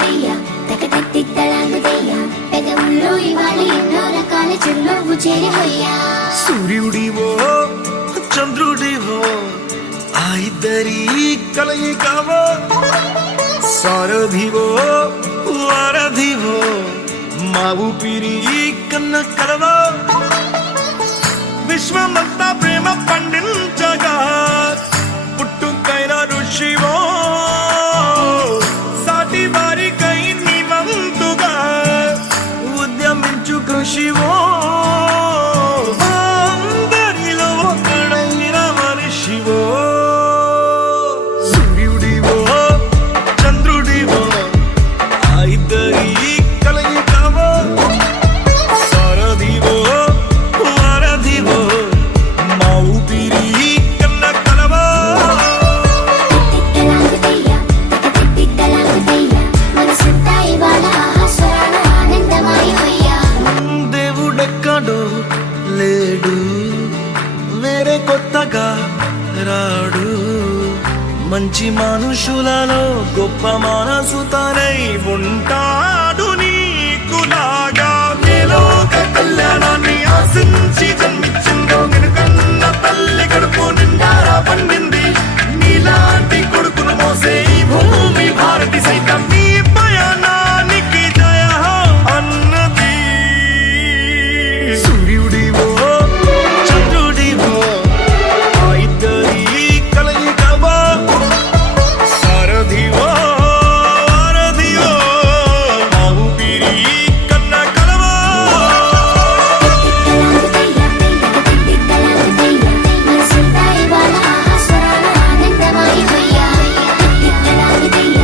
తెయ్య తకతట్టి తలాంగు తెయ్య పెదవుల్లో ఇవాళ ఎన్నో రకాల చిరునవ్వు చేరిపోయా. సూర్యుడివో చంద్రుడివో ఆ ఇద్దరి కలయికవో సారథివో వారధివో మా ఊపిరి కన్న కలవో విశ్వమంతా ప్రేమ పండించగా పుట్టుకైన ఋషివో సాటి వారికై నివంతుగా ఉద్యమించు కృషివో అందరిలో ఒకడైన మనిషివో. సూర్యుడివో చంద్రుడివో ఆ ఇద్దరి కలయికవో సారథివో వారధివో మా ఊపిరి కన్న కలవో. తలాంగు తెయ్య తకతట్టి తలాంగు తెయ్య మనసంతా ఇవాళ ఆస్వరాల ఆనందమయమయ్యా. దేవుడెక్కడో లేడు వేరే కొత్తగా రాడు మంచి మనుషులలో గొప్ప మనసు తనై ఉంటాడు నీకులాగా. లోక కళ్యాణాన్ని ఆశించి జన్మించిందో నిన్నుకన్న తల్లి కడుపు నిండారా పండింది నీలాంటి కొడుకును మోసే ఈ భూమి భారతి సైతం నీ పయనానికి జయ అన్నది. సూర్యుడివో చంద్రుడివో ఆ ఇద్దరి కలయికవో సారథివో వారధివో మా ఊపిరి కన్న కలవో. తలాంగు తెయ్య తకతట్టి తలాంగు తెయ్య మనసంతా ఇవాళ ఆస్వరాల ఆనందమయమయ్యా. తలాంగు తెయ్య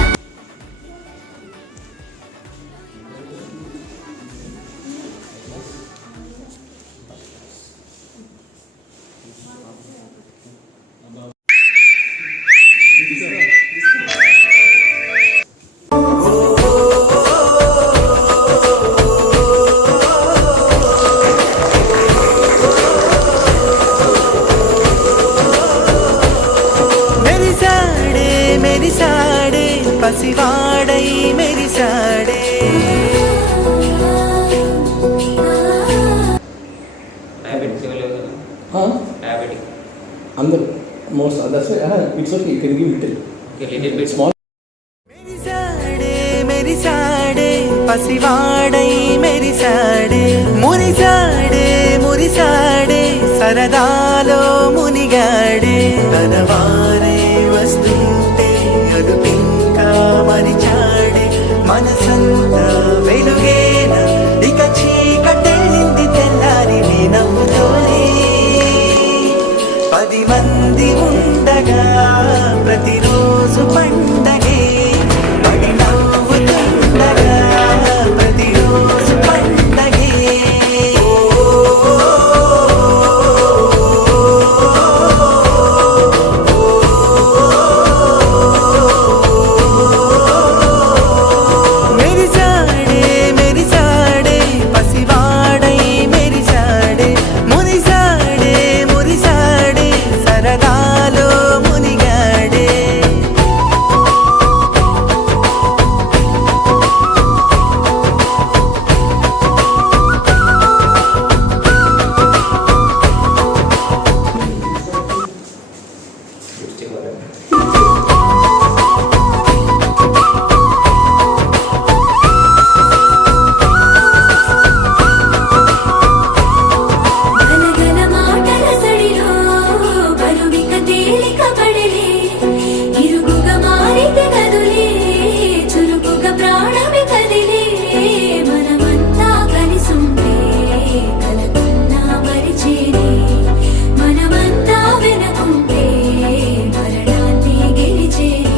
మెరిసాడే మెరిసాడే పసివాడై మెరిసాడే డయాబెటిక్స్ ఇవ్వలేదు కదా. Huh? డయాబెటిక్ అందరు most that's it's okay you can give little little bit small. మెరిసాడే మెరిసాడే పసివాడై మెరిసాడే మురిసాడే మురిసాడే సరదాలో మునిగాడే తన వారే వస్తుంటే అదుపింకా మరిచాడే మనసంతా వెలుగేన ఇక చీకటెళ్ళింది తెల్లారి నీ నవ్వుతోనే 10 మంది ఉండగా ప్రతిరోజు పండగే పడి నవ్వుతుండగా ప్రతిరోజు పండగే. మెరిసాడే మెరిసాడే పసివాడై మెరిసాడే మురిసాడే మురిసాడే సరదాలో మునిగాడే. గిఫ్ట్ ఇవ్వాలి. గనగన మాటల సడిలో బరువిక తేలిక పడలే ఇరుగుగా మారితే కదులే చురుకుగా ప్రాణమి కదిలే మనమంతా కలిసుంటే కలకున్నా మరిచేనే మనమంతా వెనకుంటే మరణాన్ని గెలిచేనే.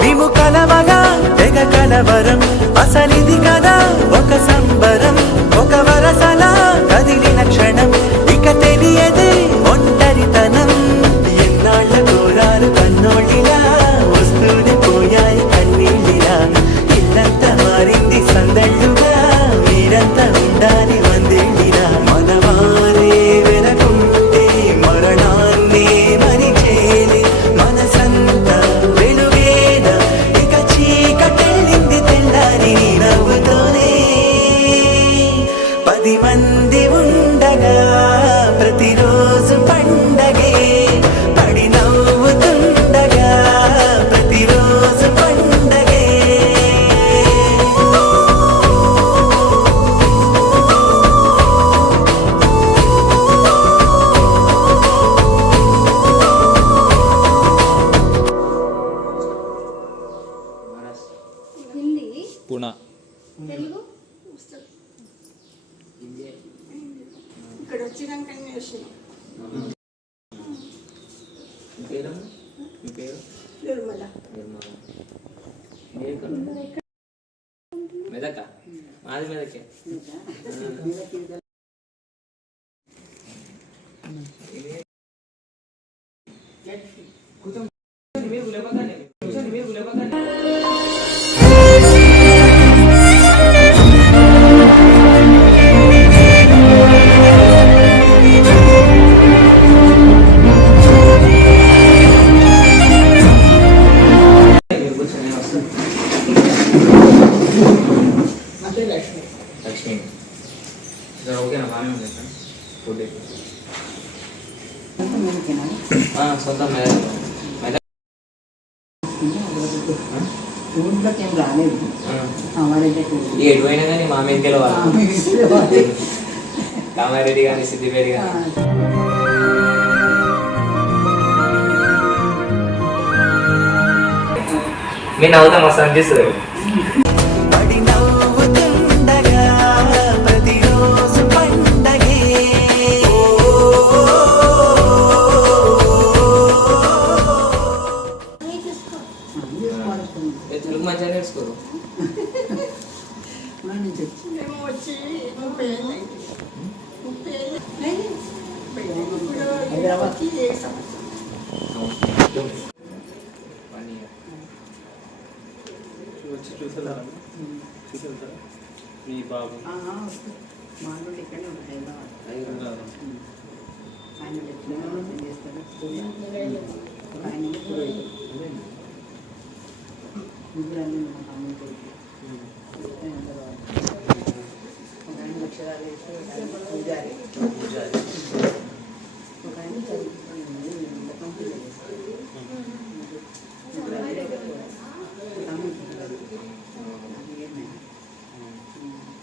మేము కలవగా తెగ కలవరం అసలిది కదా ఒక సంబరం ఒక వరసలా కదిలిన క్షణం ఇక తెలియదే ఒంటరితనం. ఎన్నాళ్ళ కోరారు కన్నోళ్ళిలా వస్తూనే పోయాయి కన్నీళ్ళిలా ఇల్లంతా మారింది సందళ్ళుగా మీరంతా ఉండాలి గుణ. తెలుగు ఇక్కడ వచ్చినాక చేసిన నిర్మల మెదక మాది మెదకే. లక్ష్మి సార్ ఓకేనా? బాగానే ఉంది సార్ ఫుడ్ సొంతం మెదక్ ఊళ్ళోకి ఏం రాలేదు ఎటువైనా కానీ మా మీదకి వెళ్ళవాలి. కామారెడ్డి కానీ సిద్దిపేట కానీ. మీరు నవ్వుతాం మస్తు అనిపిస్తుంది. పడి నవ్వుతుండగా ప్రతిరోజు పండగే. తెలుగు మంచిగా నేర్చుకోరు. మేము వచ్చి 30 ఏళ్ళు అయింది. 30 ఏళ్ళు ఇప్పుడు వచ్చి 7 సంవత్సరాలు. వచ్చి చూసేదారా చూసేళ్తారా మీ బాబు మా నుండి ఇక్కడే ఉంటాయి ఆయన ఎట్లా చేస్తారు ఆయన ముగ్గురన్నీ మా తమ్ముడు కొడుకు ఒక ఆయన అక్షరాలు వేసి ఒక ఆయన పూజారి ఒక ఆయన చదువుకుంటుంది కంప్యూటర్ చేస్తారు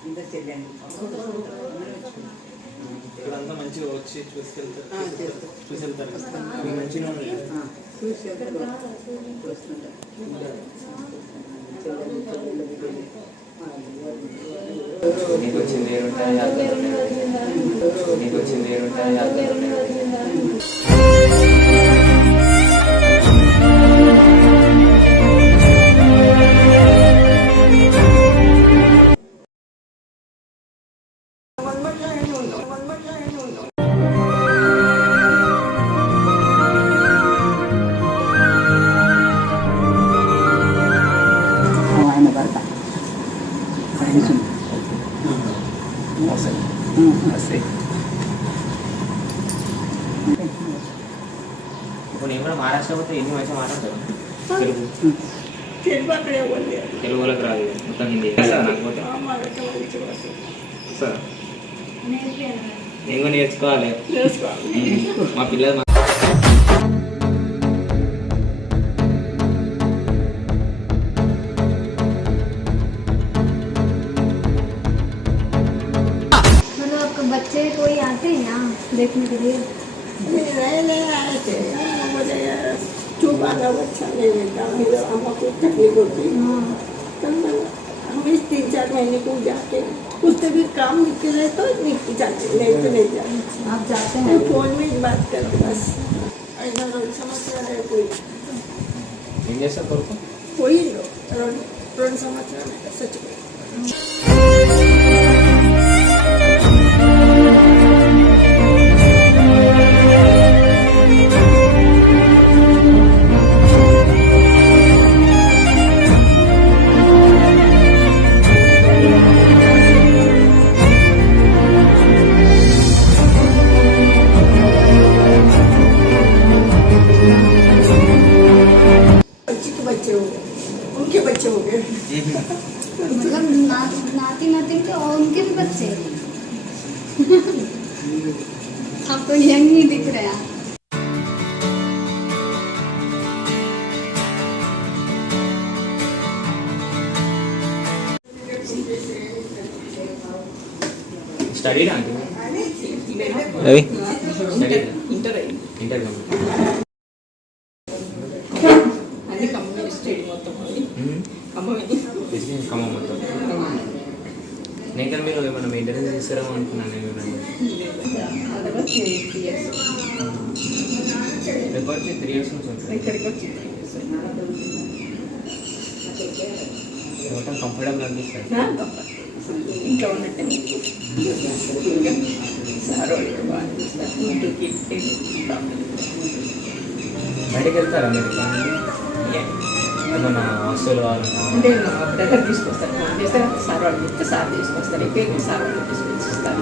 ఇంత చెల్లండి ఇక్కడంతా మంచిగా వచ్చి చూసేళ్తారు మంచిగా చూసి వస్తుంటారు నీకు వచ్చింది ఏడుంటాయి నీకు వచ్చింది ఏడుంటాయి. ఆయన భర్త ఇప్పుడు నేను కూడా మహారాష్ట్ర పోతే ఎన్ని మంచిగా మాట్లాడతారు తెలుగు. తెలుగు అక్కడ ఎవరు లేరు. తెలుగు వాళ్ళకి రాదు మొత్తం హిందీ నాకపోతే మాకు మంచిగా వస్తుంది. సార్ నేను కూడా నేర్చుకోవాలి. చేసుకోవాలి. మా పిల్లలు मतलब आपके बच्चे कोई आते हैं यहाँ देखने के लिए? नए आए थे मुझे चुप आना अच्छा नहीं मिलता. हमको तकलीफ होती तो हम इस 3-4 महीने को जाते उससे भी काम निकले तो जाते नहीं तो नहीं जाते. आप जाते हैं फोन में ही बात करते बस. ऐसा समस्या है कोई ఏం చేస్తారు కొడుకు? कोई रोड समस्या नहीं सच में. बच्चे हो गए उनके बच्चे हो गए. मतलब नाती नाती के और उनके भी बच्चे आप तो यंग ही दिख रहे हैं. స్టడీ అంటే इंटर ఇంటర్ అన్ని కమ్యూనిస్ట్ సైడ్ మొత్తం అది ఖమ్మమే. ఖమ్మం మొత్తం. నేను కానీ మీరు ఏమైనా మెయింటెనెన్స్ చేస్తారేమో అనుకున్నాను నేను. అదగా 3 years ఎప్పటి నుంచి 3 years నుంచి ఉంటుంది. ఇక్కడికి వచ్చి 3 years. మొత్తం కంఫర్టబుల్ అనిపిస్తుంది. ఇంట్లో ఉన్నట్టే సార్ వాళ్ళు బాగా అనిపిస్తారు. ఇంటికి బయటకు వెళ్తారా మీరు? ఏమన్నా వస్తువులు కావాలన్నా అంటే మా బ్రదర్ తీసుకొస్తారు. ఫోన్ చేస్తే సార్ వాళ్ళు చెప్తే సార్ తీసుకొస్తారు. ఎక్కువ సార్ వాళ్ళు తీసుకొచ్చిస్తారు.